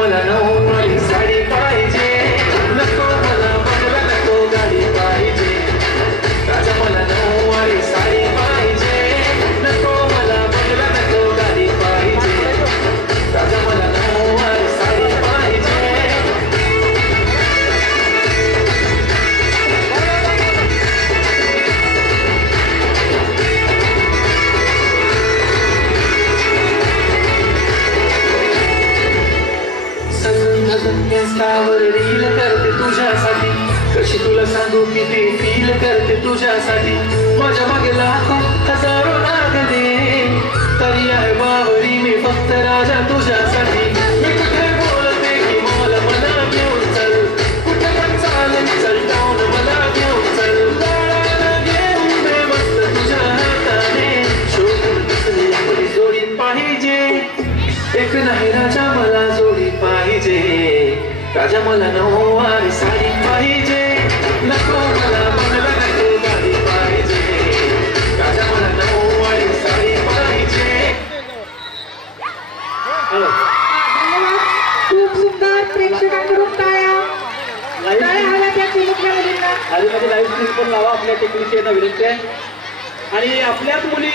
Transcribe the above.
मला नऊवारी साडी पाहिजे, नको मला बंगला नको गाडी पाहिजे. राजा मला नऊवारी साडी पाहिजे, नको मला बंगला नको गाडी पाहिजे. राजा मला नऊवारी साडी पाहिजे. इंस्टावर रील करते तुझ्यासाठी, कशी तुला सांगू किती फील करते तुझ्यासाठी. माझ्या मागे लाखो हजारो लागले तरी आहे बावरी मी फक्त राजा तुझ्यासाठी. मी कुठे बोलते की मला मला घेऊन चल, कुठे पण चालेल चल टाऊन मला घेऊन चल. लाडाला घेऊन दे मस्त तुझ्या हाताने, शोधून दिसली आपली जोडी पाहिजे. एक नाही राजा मला जोडी पाहिजे. राजा मला नऊवारी साडी पाहिजे, नको मला बंगला नको गाडी पाहिजे. राजा मला नऊवारी साडी पाहिजे. खूप सुंदर, प्रेक्षकांकडून टाळ्या हव्या त्या चिमुकल्या मुलींना. आणि मध्ये लाईव्ह स्ट्रीम पण लावा आपल्या टेक्निशियनना विनंती आहे. आणि आपल्याच मुली